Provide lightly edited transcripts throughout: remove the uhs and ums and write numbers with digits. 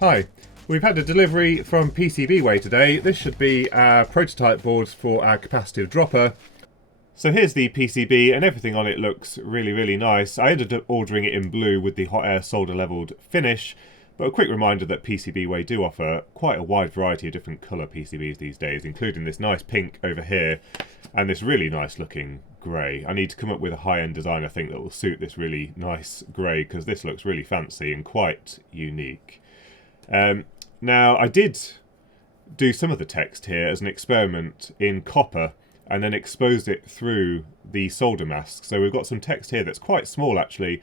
Hi, we've had a delivery from PCBWay today. This should be our prototype boards for our capacitive dropper. So here's the PCB and everything on it looks really nice. I ended up ordering it in blue with the hot air solder leveled finish, but a quick reminder that PCBWay do offer quite a wide variety of different colour PCBs these days, including this nice pink over here and this really nice looking grey. I need to come up with a high-end design, I think, that will suit this really nice grey, because this looks really fancy and quite unique. Now, I did do some of the text here as an experiment in copper and then exposed it through the solder mask. So we've got some text here that's quite small actually,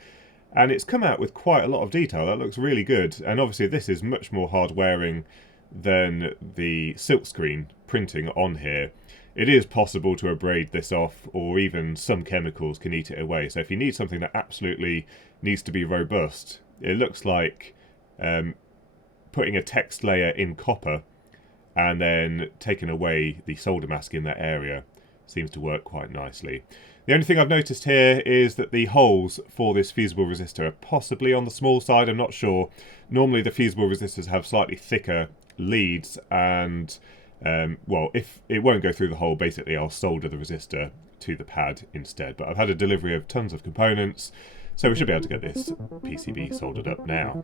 and it's come out with quite a lot of detail. That looks really good, and obviously this is much more hard wearing than the silkscreen printing on here. It is possible to abrade this off, or even some chemicals can eat it away. So if you need something that absolutely needs to be robust, it looks like putting a text layer in copper and then taking away the solder mask in that area seems to work quite nicely. The only thing I've noticed here is that the holes for this fusible resistor are possibly on the small side. I'm not sure. Normally the fusible resistors have slightly thicker leads, and well, if it won't go through the hole, basically I'll solder the resistor to the pad instead. But I've had a delivery of tons of components, so we should be able to get this PCB soldered up now.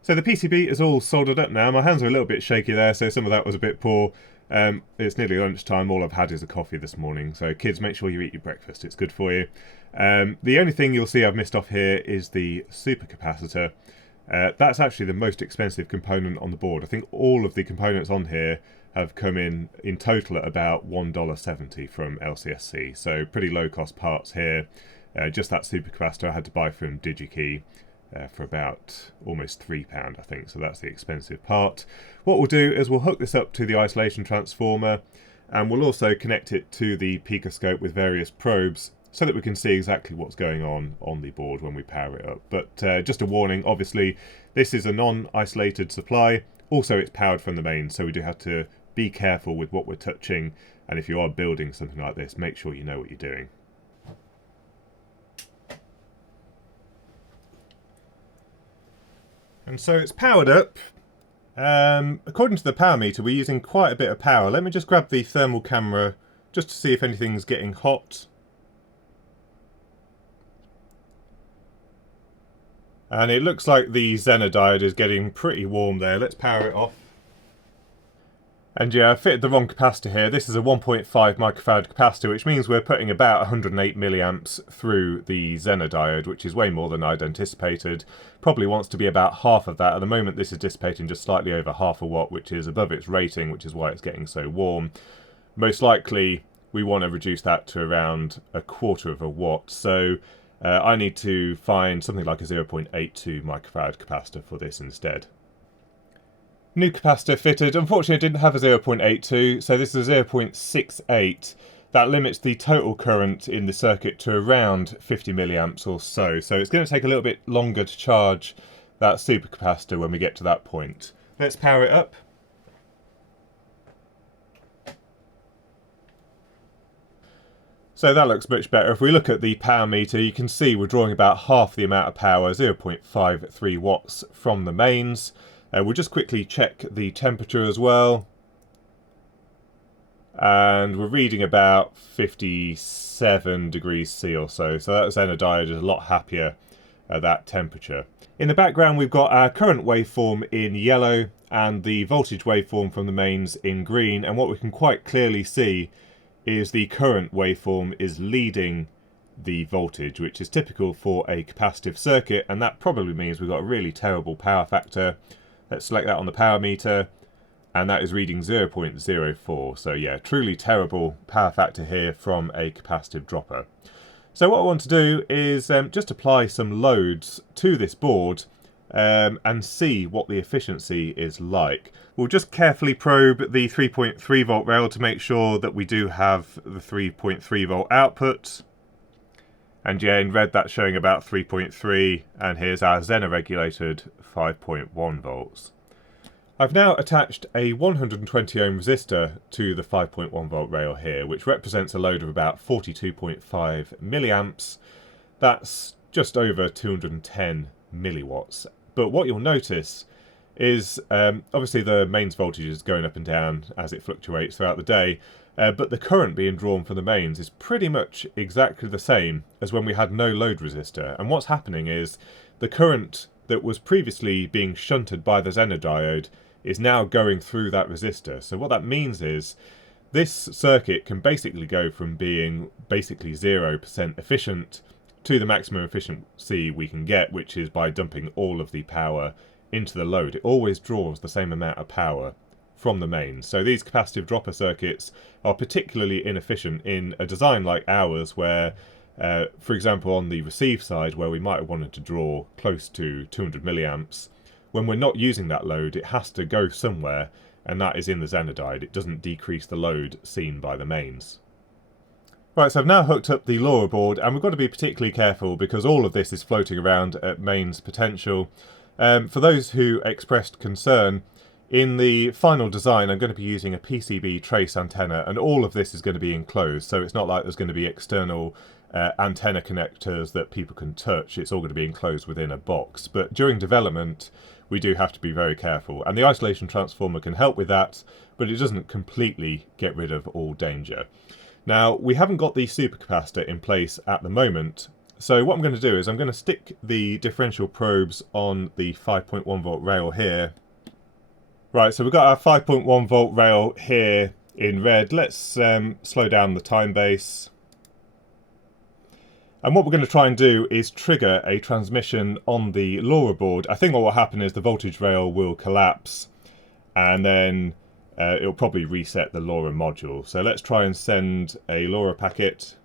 So the PCB is all soldered up now. My hands are a little bit shaky there, so some of that was a bit poor. It's nearly lunchtime. All I've had is a coffee this morning. So kids, make sure you eat your breakfast. It's good for you. The only thing you'll see I've missed off here is the supercapacitor. That's actually the most expensive component on the board. I think all of the components on here have come in total at about $1.70 from LCSC. So pretty low cost parts here. Just that supercapacitor I had to buy from DigiKey. For about almost £3, I think, so that's the expensive part. What we'll do is we'll hook this up to the isolation transformer, and we'll also connect it to the picoscope with various probes so that we can see exactly what's going on the board when we power it up. But just a warning, obviously this is a non-isolated supply. Also it's powered from the mains, so we do have to be careful with what we're touching, and if you are building something like this, make sure you know what you're doing. And so it's powered up. According to the power meter, we're using quite a bit of power. Let me just grab the thermal camera just to see if anything's getting hot. And it looks like the Zener diode is getting pretty warm there. Let's power it off. And yeah, I fitted the wrong capacitor here. This is a 1.5 microfarad capacitor, which means we're putting about 108 milliamps through the Zener diode, which is way more than I'd anticipated. Probably wants to be about half of that. At the moment, this is dissipating just slightly over half a watt, which is above its rating, which is why it's getting so warm. Most likely, we want to reduce that to around 1/4 of a watt. So I need to find something like a 0.82 microfarad capacitor for this instead. New capacitor fitted. Unfortunately, it didn't have a 0.82, so this is a 0.68. That limits the total current in the circuit to around 50 milliamps or so. So it's going to take a little bit longer to charge that supercapacitor when we get to that point. Let's power it up. So that looks much better. If we look at the power meter, you can see we're drawing about half the amount of power, 0.53 watts from the mains. We'll just quickly check the temperature as well. And we're reading about 57 degrees C or so. So that Zener diode is a lot happier at that temperature. In the background, we've got our current waveform in yellow and the voltage waveform from the mains in green. And what we can quite clearly see is the current waveform is leading the voltage, which is typical for a capacitive circuit, and that probably means we've got a really terrible power factor. Let's select that on the power meter, and that is reading 0.04. So yeah, truly terrible power factor here from a capacitive dropper. So what I want to do is just apply some loads to this board and see what the efficiency is like. We'll just carefully probe the 3.3 volt rail to make sure that we do have the 3.3 volt output. And yeah, in red that's showing about 3.3, and here's our Zener regulated 5.1 volts. I've now attached a 120 ohm resistor to the 5.1 volt rail here, which represents a load of about 42.5 milliamps. That's just over 210 milliwatts. But what you'll notice is obviously the mains voltage is going up and down as it fluctuates throughout the day, but the current being drawn from the mains is pretty much exactly the same as when we had no load resistor. And what's happening is the current that was previously being shunted by the Zener diode is now going through that resistor. So what that means is this circuit can basically go from being basically 0% efficient to the maximum efficiency we can get, which is by dumping all of the power into the load. It always draws the same amount of power from the mains. So these capacitive dropper circuits are particularly inefficient in a design like ours where, for example, on the receive side where we might have wanted to draw close to 200 milliamps, when we're not using that load it has to go somewhere, and that is in the Zener diode. It doesn't decrease the load seen by the mains. Right, so I've now hooked up the LoRa board, and we've got to be particularly careful because all of this is floating around at mains potential. For those who expressed concern, in the final design I'm going to be using a PCB trace antenna, and all of this is going to be enclosed, so it's not like there's going to be external antenna connectors that people can touch. It's all going to be enclosed within a box. But during development we do have to be very careful, and the isolation transformer can help with that, but it doesn't completely get rid of all danger. Now, we haven't got the supercapacitor in place at the moment, so what I'm going to do is I'm going to stick the differential probes on the 5.1 volt rail here. Right, so we've got our 5.1 volt rail here in red. Let's slow down the time base. And what we're going to try and do is trigger a transmission on the LoRa board. I think what will happen is the voltage rail will collapse, and then it'll probably reset the LoRa module. So let's try and send a LoRa packet.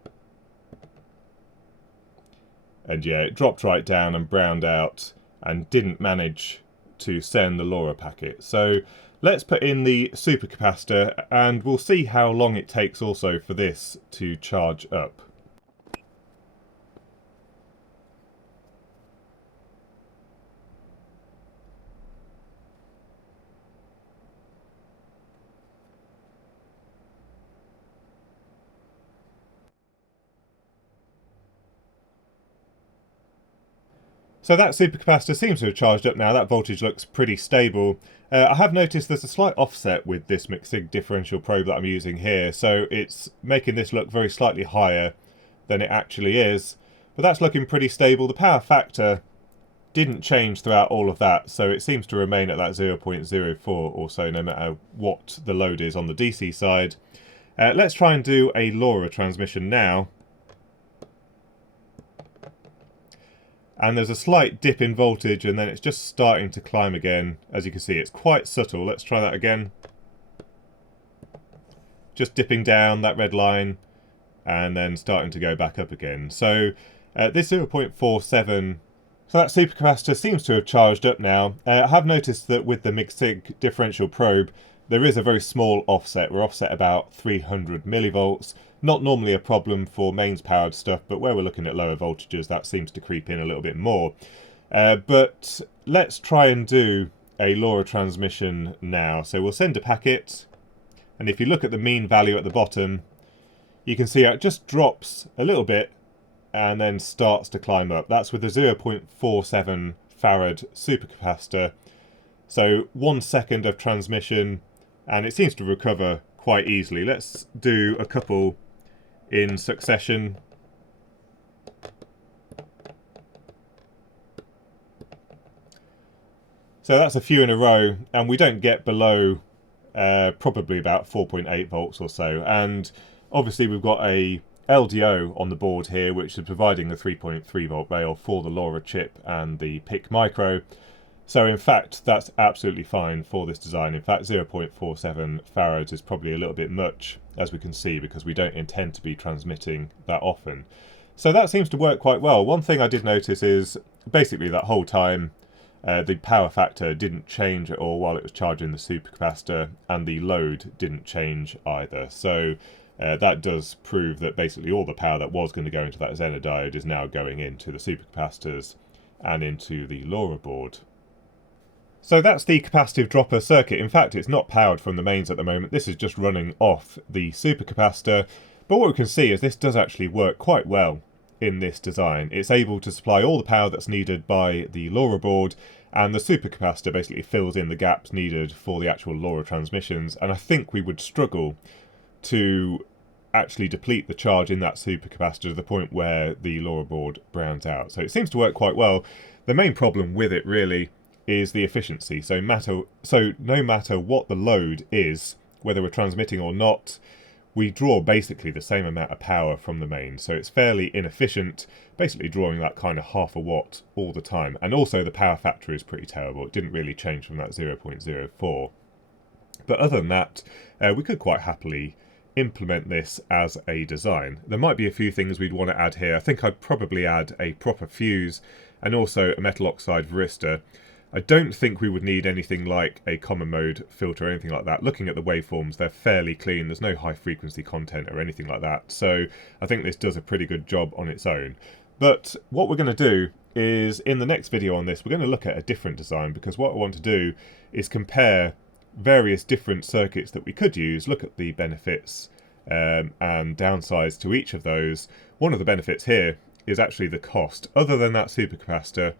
And yeah, it dropped right down and browned out and didn't manage to send the LoRa packet. So let's put in the supercapacitor and we'll see how long it takes also for this to charge up. So that supercapacitor seems to have charged up now. That voltage looks pretty stable. I have noticed there's a slight offset with this mixed-sig differential probe that I'm using here, so it's making this look very slightly higher than it actually is. But that's looking pretty stable. The power factor didn't change throughout all of that, so it seems to remain at that 0.04 or so no matter what the load is on the DC side. Let's try and do a LoRa transmission now. And there's a slight dip in voltage and then it's just starting to climb again. As you can see, it's quite subtle. Let's try that again. Just dipping down that red line and then starting to go back up again. So this 0.47, so that supercapacitor seems to have charged up now. I have noticed that with the mixed-sig differential probe, there is a very small offset. We're offset about 300 millivolts. Not normally a problem for mains powered stuff, but where we're looking at lower voltages, that seems to creep in a little bit more. But let's try and do a LoRa transmission now. So we'll send a packet, and if you look at the mean value at the bottom, you can see it just drops a little bit and then starts to climb up. That's with the 0.47 farad supercapacitor. So 1 second of transmission, and it seems to recover quite easily. Let's do a couple in succession. So that's a few in a row, and we don't get below probably about 4.8 volts or so. And obviously we've got a LDO on the board here, which is providing the 3.3 volt rail for the LoRa chip and the PIC micro. So in fact, that's absolutely fine for this design. In fact, 0.47 farads is probably a little bit much, as we can see, because we don't intend to be transmitting that often. So that seems to work quite well. One thing I did notice is basically that whole time the power factor didn't change at all while it was charging the supercapacitor, and the load didn't change either. So that does prove that basically all the power that was going to go into that Zener diode is now going into the supercapacitors and into the LoRa board. So that's the capacitive dropper circuit. In fact, it's not powered from the mains at the moment. This is just running off the supercapacitor. But what we can see is this does actually work quite well in this design. It's able to supply all the power that's needed by the LoRa board, and the supercapacitor basically fills in the gaps needed for the actual LoRa transmissions. And I think we would struggle to actually deplete the charge in that supercapacitor to the point where the LoRa board browns out. So it seems to work quite well. The main problem with it really is the efficiency. So no matter what the load is, whether we're transmitting or not, we draw basically the same amount of power from the main. So it's fairly inefficient, basically drawing that kind of half a watt all the time. And also the power factor is pretty terrible. It didn't really change from that 0.04. But other than that, we could quite happily implement this as a design. There might be a few things we'd want to add here. I think I'd probably add a proper fuse and also a metal oxide varistor. I don't think we would need anything like a common mode filter or anything like that. Looking at the waveforms, they're fairly clean. There's no high frequency content or anything like that. So I think this does a pretty good job on its own. But what we're going to do is, in the next video on this, we're going to look at a different design, because what I want to do is compare various different circuits that we could use, look at the benefits and downsides to each of those. One of the benefits here is actually the cost. Other than that supercapacitor,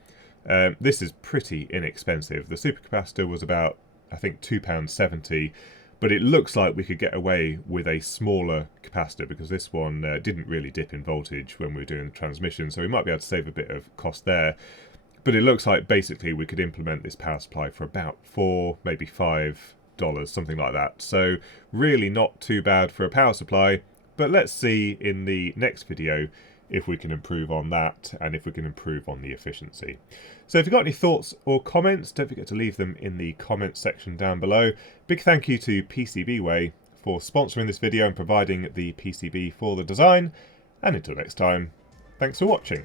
this is pretty inexpensive. The supercapacitor was about, I think, £2.70, but it looks like we could get away with a smaller capacitor, because this one didn't really dip in voltage when we were doing the transmission, so we might be able to save a bit of cost there. But it looks like basically we could implement this power supply for about $4, maybe $5, something like that. So really not too bad for a power supply, but let's see in the next video if we can improve on that and if we can improve on the efficiency. So if you've got any thoughts or comments, don't forget to leave them in the comments section down below. Big thank you to PCBWay for sponsoring this video and providing the PCB for the design. And until next time, thanks for watching.